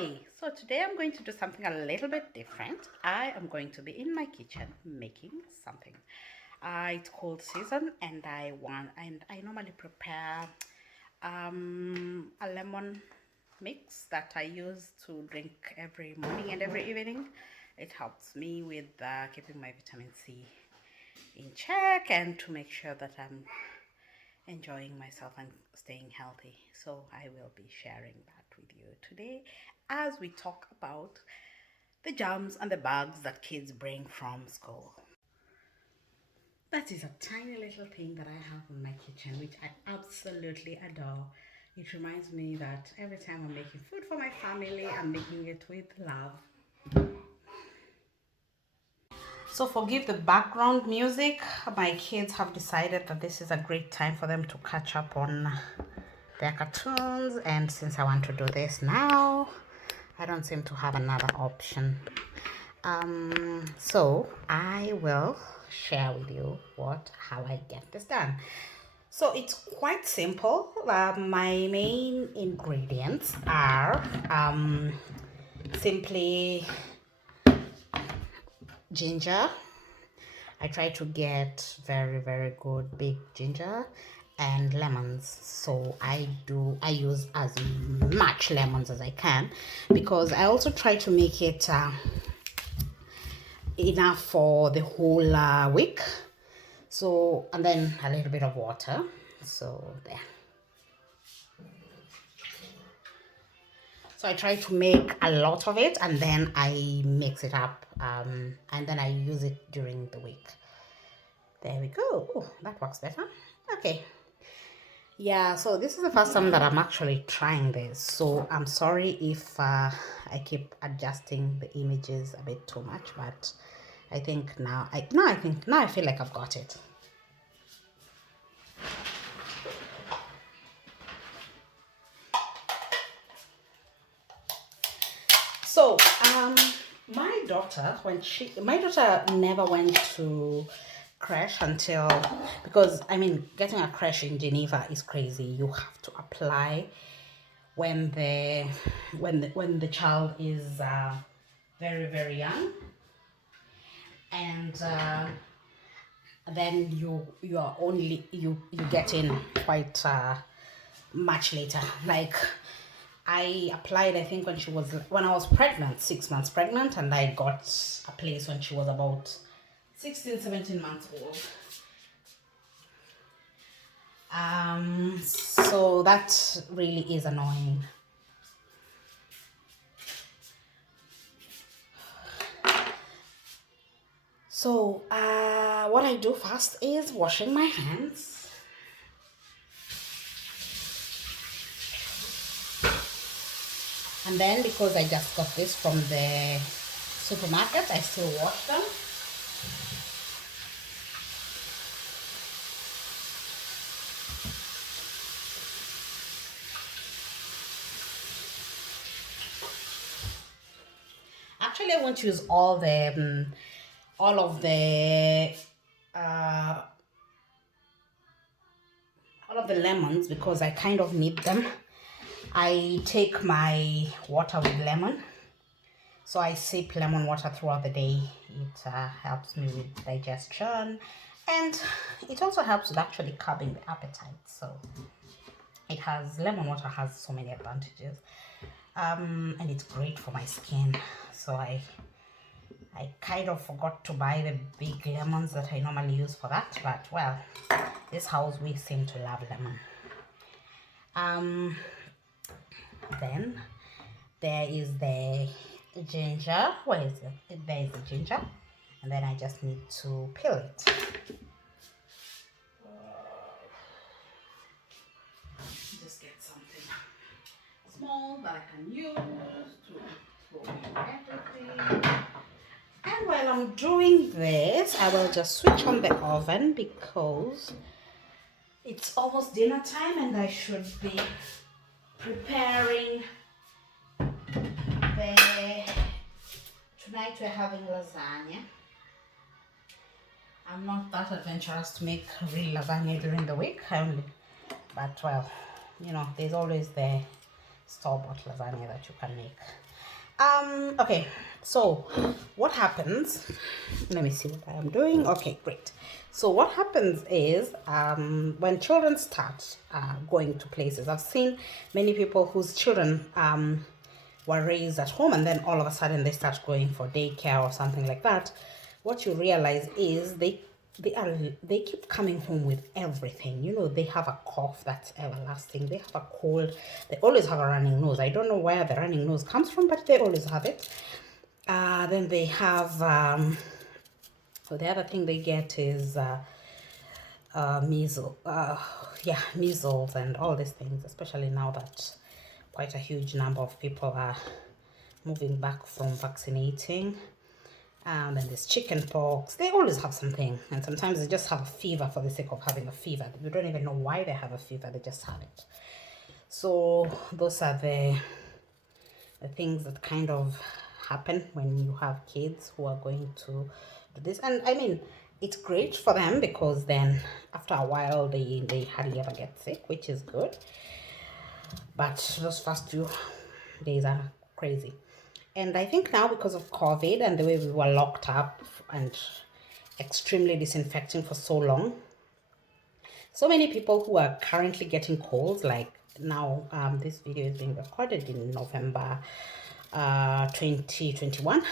Hi, so today I'm going to do something a little bit different. I am going to be in my kitchen making something. It's called season, and I normally prepare a lemon mix that I use to drink every morning and every evening. It helps me with keeping my vitamin C in check and to make sure that I'm enjoying myself and staying healthy. So I will be sharing that with you today as we talk about the jams and the bags that kids bring from school. That is a tiny little thing that I have in my kitchen, which I absolutely adore. It reminds me that every time I'm making food for my family, I'm making it with love. So forgive the background music. My kids have decided that this is a great time for them to catch up on their cartoons, and since I want to do this now, I don't seem to have another option. So I will share with you how I get this done. So it's quite simple. My main ingredients are simply ginger. I try to get very good big ginger and lemons. So I use as much lemons as I can, because I also try to make it enough for the whole week. So, and then a little bit of water. So there. So I try to make a lot of it, and then I mix it up, and then I use it during the week. There we go. Oh, that works better. Okay. Yeah, so this is the first time that I'm actually trying this. So I'm sorry if I keep adjusting the images a bit too much, but I think now I feel like I've got it. So, my daughter, my daughter never went to crash until, because I mean, getting a crash in Geneva is crazy. You have to apply when the child is very young, and then you are only you get in quite much later. Like, I applied, I think, when I was pregnant, 6 months pregnant, and I got a place when she was about 16, 17 months old. So that really is annoying. So what I do first is washing my hands. And then, because I just got this from the supermarket, I still wash them. Actually, I won't use all of the uh, all of the lemons, because I kind of need them. I take my water with lemon, so I sip lemon water throughout the day. It helps me with digestion, and it also helps with actually curbing the appetite. So lemon water has so many advantages, and it's great for my skin. So I kind of forgot to buy the big lemons that I normally use for that, but well, this house, we seem to love lemon. Then there is the ginger. Where is it? There is the ginger, and then I just need to peel it. Just get something small that I can use to throw in everything. And while I'm doing this, I will just switch on the oven, because it's almost dinner time and I should be preparing tonight we're having lasagna. I'm not that adventurous to make real lasagna during the week, but well, there's always the store-bought lasagna that you can make. Okay, so what happens? Let me see what I am doing. Okay, great. So what happens is when children start going to places, I've seen many people whose children were raised at home and then all of a sudden they start going for daycare or something like that. What you realize is they keep coming home with everything. You know, they have a cough that's everlasting, they have a cold, they always have a running nose. I don't know where the running nose comes from, but they always have it. Then they have so the other thing they get is measles, measles and all these things, especially now that quite a huge number of people are moving back from vaccinating. Then there's chicken pox. They always have something, and sometimes they just have a fever for the sake of having a fever. You don't even know why they have a fever, they just have it. So those are the things that kind of happen when you have kids who are going to do this. And I mean, it's great for them because then after a while they hardly ever get sick, which is good. But those first few days are crazy. And I think now because of COVID and the way we were locked up and extremely disinfecting for so long, so many people who are currently getting colds, like now this video is being recorded in November 2021.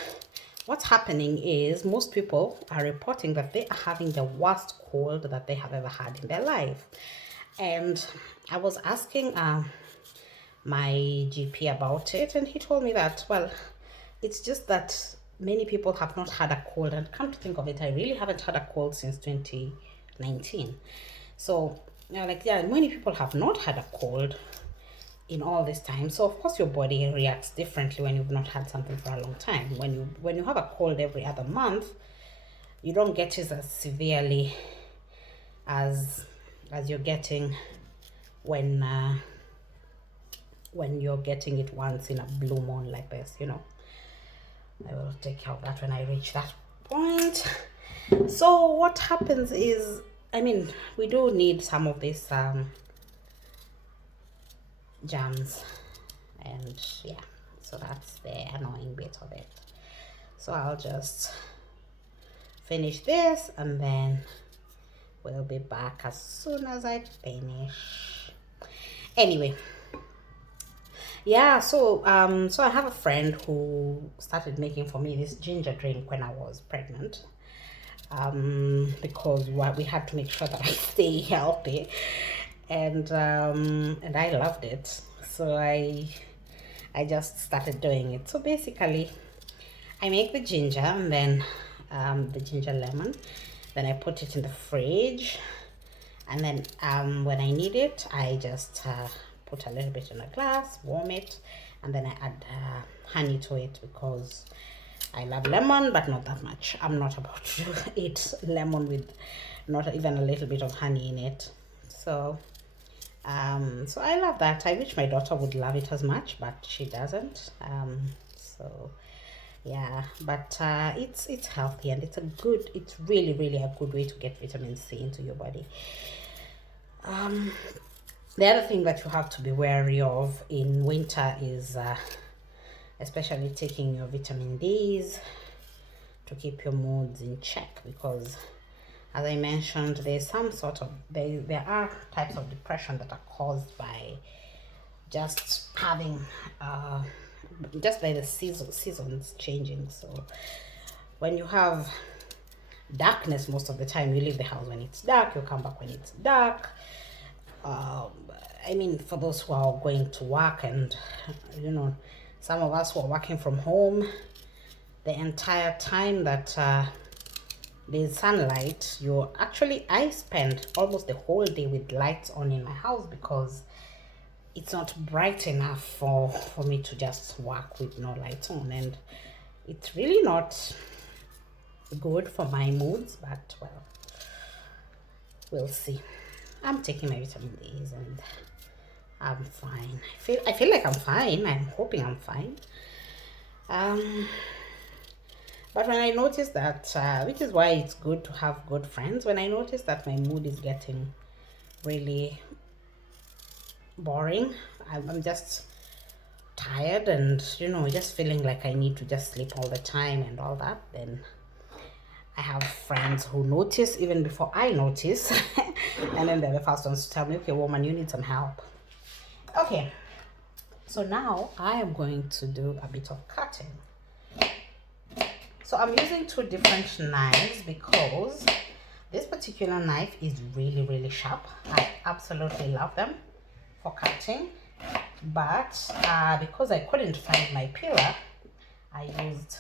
What's happening is most people are reporting that they are having the worst cold that they have ever had in their life. And I was asking my GP about it, and he told me that, well, it's just that many people have not had a cold. And come to think of it, I really haven't had a cold since 2019. So many people have not had a cold in all this time. So of course your body reacts differently when you've not had something for a long time. When you have a cold every other month, you don't get it as severely as you're getting when you're getting it once in a blue moon like this, you know. I will take care of that when I reach that point. So what happens is, I mean, we do need some of these jams, and yeah, so that's the annoying bit of it. So I'll just finish this and then we'll be back as soon as I finish. Anyway, yeah, so I have a friend who started making for me this ginger drink when I was pregnant, because we had to make sure that I stay healthy, and I loved it, so I just started doing it. So basically I make the ginger and then the ginger lemon, then I put it in the fridge, and then when I need it I just put a little bit in a glass, warm it, and then I add honey to it because I love lemon, but not that much. I'm not about to eat lemon with not even a little bit of honey in it. So so I love that. I wish my daughter would love it as much, but she doesn't. So yeah, but it's healthy, and it's really a good way to get vitamin C into your body. The other thing that you have to be wary of in winter is especially taking your vitamin Ds to keep your moods in check, because as I mentioned, there are types of depression that are caused by just having just by the seasons changing. So when you have darkness, most of the time you leave the house when it's dark, you come back when it's dark. I mean, for those who are going to work, and you know, some of us who are working from home, the entire time that there's sunlight, I spend almost the whole day with lights on in my house because it's not bright enough for me to just work with no lights on, and it's really not good for my moods. But well, we'll see. I'm taking my vitamin D's and I'm fine. I feel like I'm fine. I'm hoping I'm fine. But when I notice that, which is why it's good to have good friends, when I notice that my mood is getting really boring, I'm just tired and just feeling like I need to just sleep all the time and all that, then I have friends who notice even before I notice and then they're the first ones to tell me, okay woman, you need some help. Okay, so now I am going to do a bit of cutting. So I'm using two different knives because this particular knife is really sharp. I absolutely love them for cutting, but because I couldn't find my peeler, I used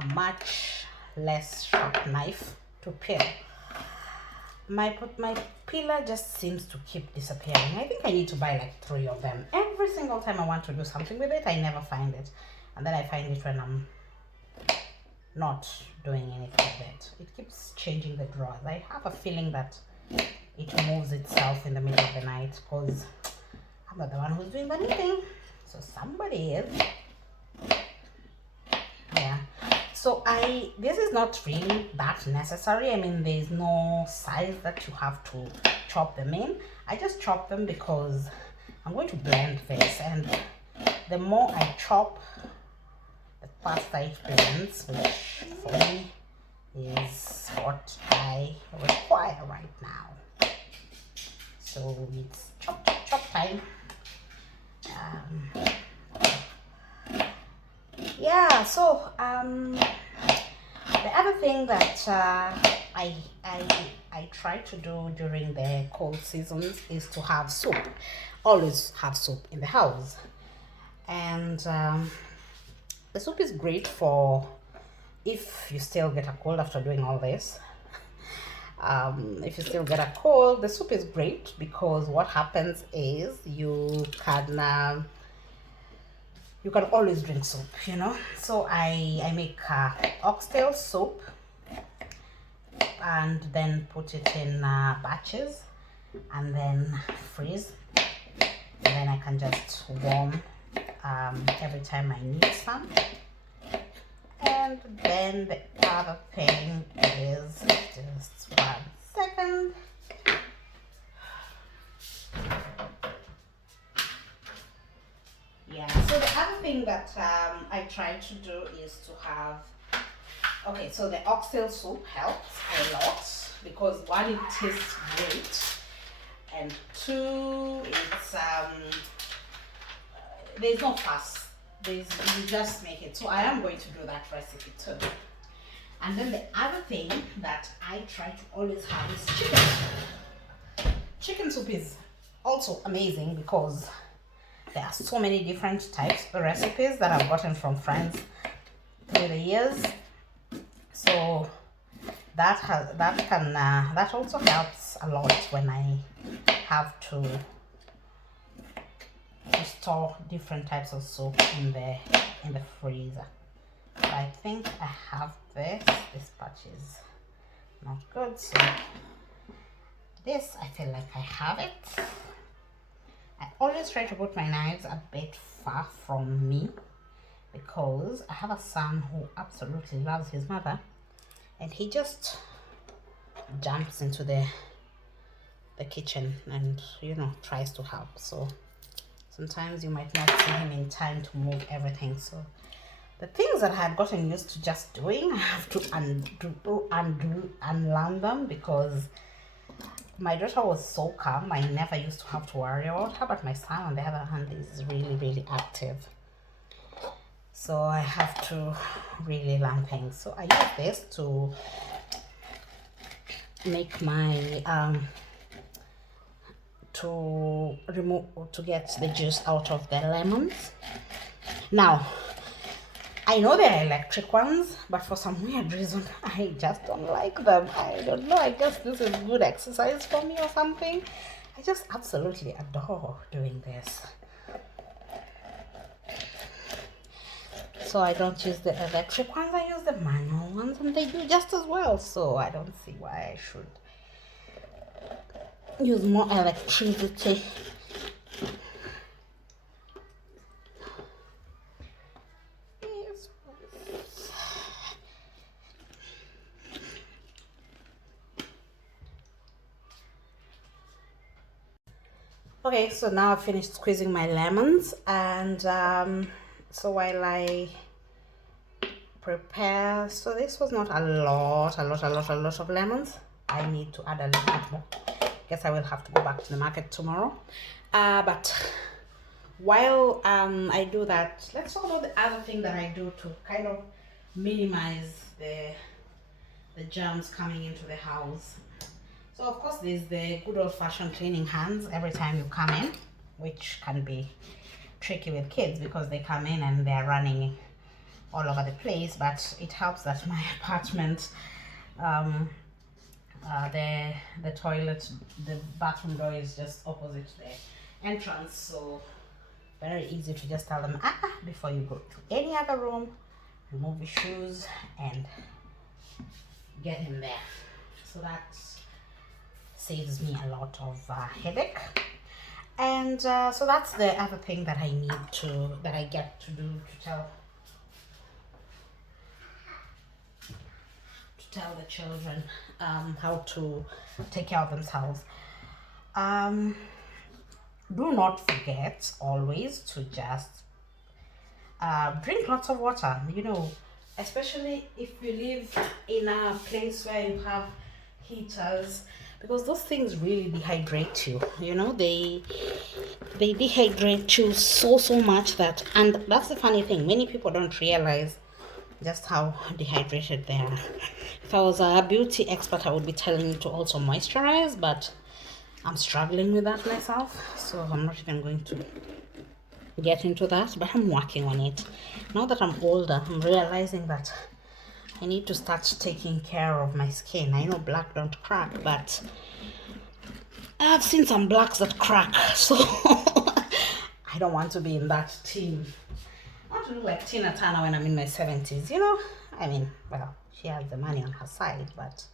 a much less sharp knife to peel. My peeler just seems to keep disappearing. I think I need to buy like 3 of them. Every single time I want to do something with it, I never find it, and then I find it when I'm not doing anything with it. It keeps changing the drawers. I have a feeling that it moves itself in the middle of the night because I'm not the one who's doing the knitting, so somebody is. Yeah, so this is not really that necessary. I mean, there's no size that you have to chop them in. I just chop them because I'm going to blend this, and the more I chop, the faster it blends, which for me is what I require right now. So it's chop time. Yeah, so the other thing that I try to do during the cold seasons is to have soup. Always have soup in the house, and the soup is great for if you still get a cold after doing all this. If you still get a cold, the soup is great because what happens is you can always drink soup, So I make oxtail soup and then put it in batches and then freeze, and then I can just warm every time I need some. And then the other thing is, just 1 second. Yeah, so the other thing that I try to do is to have, okay, so the oxtail soup helps a lot because 1, it tastes great, and 2, it's there's no fuss. You just make it. So I am going to do that recipe too. And then the other thing that I try to always have is chicken. Chicken soup is also amazing because there are so many different types of recipes that I've gotten from friends through the years. So that also helps a lot when I have to store different types of soup in the freezer. So I think I have this batch is not good, so this, I feel like I have it. I always try to put my knives a bit far from me because I have a son who absolutely loves his mother, and he just jumps into the kitchen and tries to help. So sometimes you might not see him in time to move everything. So the things that I had gotten used to just doing, I have to unlearn them because my daughter was so calm. I never used to have to worry about her, but my son, on the other hand, is really active. So I have to really learn things. So I use this to make my to get the juice out of the lemons. Now I know there are electric ones, but for some weird reason I just don't like them. I don't know, I guess this is good exercise for me or something. I just absolutely adore doing this. So I don't use the electric ones, I use the manual ones, and they do just as well. So I don't see why I should use more electricity. Okay, so now I've finished squeezing my lemons, and so while I prepare, so this was not a lot of lemons. I need to add a little bit more. Guess I will have to go back to the market tomorrow. But while I do that, let's talk about the other thing that I do to kind of minimize the germs coming into the house. So of course there's the good old-fashioned cleaning hands every time you come in, which can be tricky with kids because they come in and they're running all over the place. But it helps that my apartment, the toilet, the bathroom door is just opposite the entrance, so very easy to just tell them before you go to any other room, remove your shoes and get in there. So that saves me a lot of headache. And so that's the other thing that I get to do to tell the children how to take care of themselves. Do not forget always to just drink lots of water, especially if you live in a place where you have heaters, because those things really dehydrate you. They dehydrate you so much that, and that's the funny thing, many people don't realize just how dehydrated they are. If I was a beauty expert, I would be telling you to also moisturize, but I'm struggling with that myself, so I'm not even going to get into that, but I'm working on it. Now that I'm older, I'm realizing that I need to start taking care of my skin. I know black don't crack, but I've seen some blacks that crack, so I don't want to be in that team. I want to look like Tina Turner when I'm in my 70s, I mean, well, she has the money on her side, but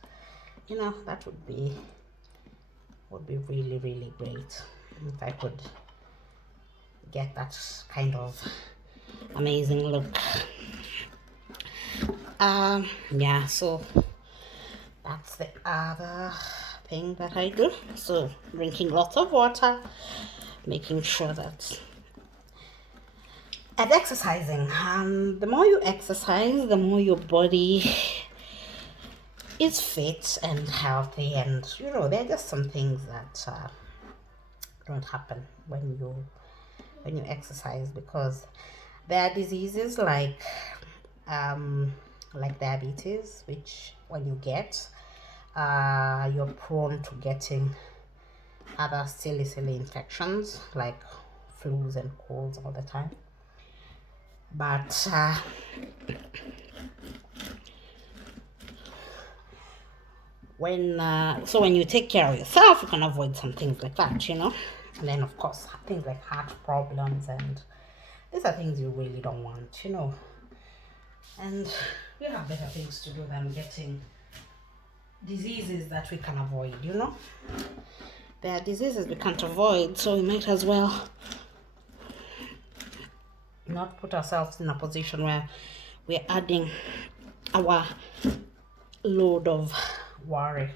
that would be really great if I could get that kind of amazing look. Yeah, so that's the other thing that I do. So drinking lots of water, making sure that, and exercising. The more you exercise, the more your body is fit and healthy, and there are just some things that don't happen when you exercise, because there are diseases like diabetes, which when you get, you're prone to getting other silly infections like flus and colds all the time. But when you take care of yourself, you can avoid some things like that, and then of course things like heart problems, and these are things you really don't want, and we have better things to do than getting diseases that we can avoid. There are diseases we can't avoid, so we might as well not put ourselves in a position where we're adding our load of worry.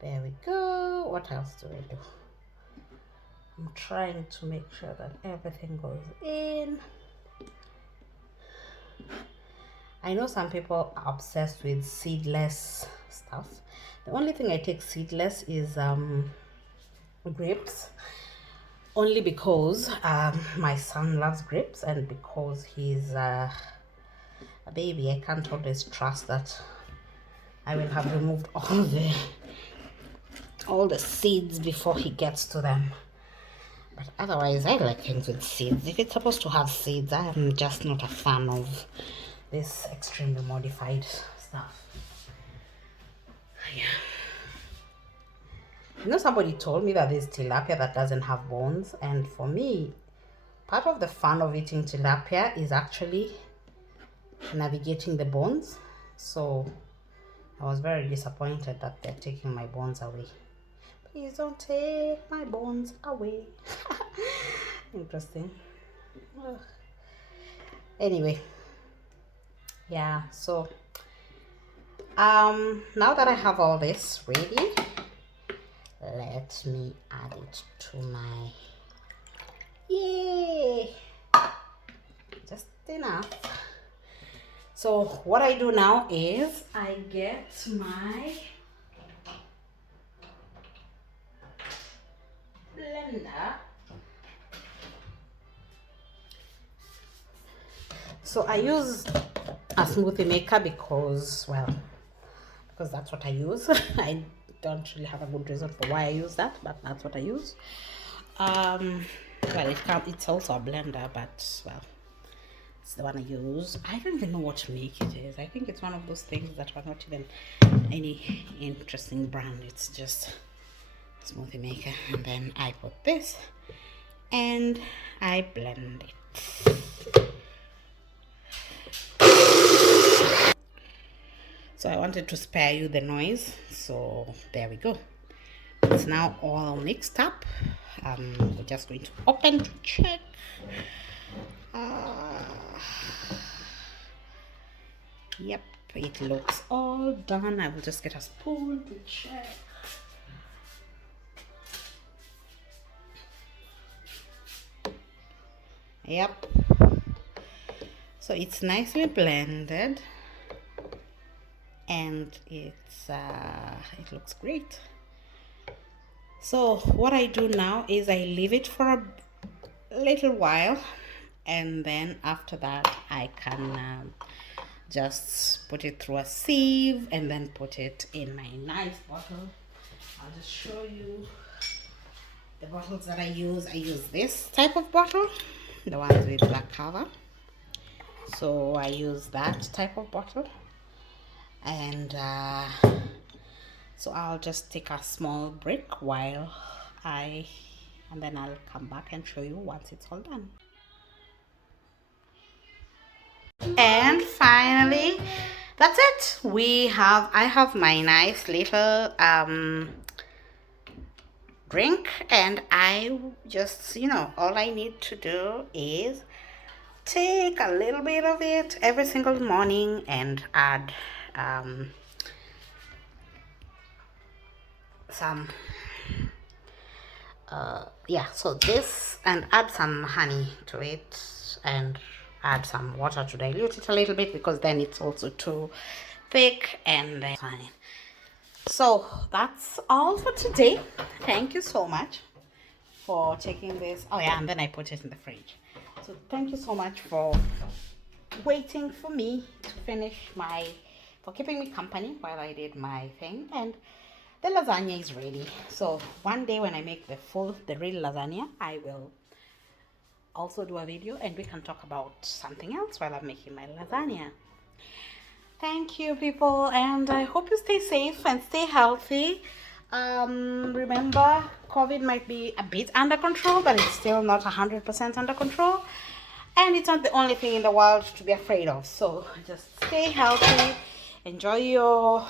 There we go. What else do I do? I'm trying to make sure that everything goes in. I know some people are obsessed with seedless stuff. The only thing I take seedless is grapes, only because my son loves grapes, and because he's a baby, I can't always trust that I will have removed all the seeds before he gets to them. But otherwise, I like things with seeds. If it's supposed to have seeds, I am just not a fan of this extremely modified stuff. Yeah. Somebody told me that there's tilapia that doesn't have bones, and for me, part of the fun of eating tilapia is actually navigating the bones. So I was very disappointed that they're taking my bones away. Please don't take my bones away. Interesting. Ugh. Anyway, yeah, so now that I have all this ready, let me add it to my, yay, just enough. So what I do now is I get my blender. So I use a smoothie maker because, well, because that's what I use. I don't really have a good reason for why I use that, but that's what I use. Well, it's also a blender, but well, it's the one I use. I don't even know what make it is. I think it's one of those things that are not even any interesting brand. It's just smoothie maker, and then I put this and I blend it. So I wanted to spare you the noise, so there we go. It's now all mixed up. We're just going to open to check. Yep, it looks all done. I will just get a spoon to check. Yep, so it's nicely blended and it looks great. So what I do now is I leave it for a little while, and then after that I can just put it through a sieve and then put it in my nice bottle. I'll just show you the bottles that I use. I use this type of bottle, the ones with black cover. So I use that type of bottle, and so I'll just take a small break and then I'll come back and show you once it's all done. And finally, that's it. I have my nice little drink, and I just, all I need to do is take a little bit of it every single morning and add some so this, and add some honey to it and add some water to dilute it a little bit, because then it's also too thick, and then fine. So that's all for today. Thank you so much for taking this. Oh yeah, and then I put it in the fridge. So thank you so much for waiting for me to finish for keeping me company while I did my thing. And the lasagna is ready. So one day when I make the real lasagna, I will also do a video and we can talk about something else while I'm making my lasagna. Thank you, people, and I hope you stay safe and stay healthy. Remember, COVID might be a bit under control, but it's still not 100% under control, and it's not the only thing in the world to be afraid of. So just stay healthy, enjoy your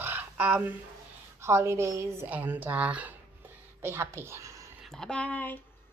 holidays, and be happy. Bye bye.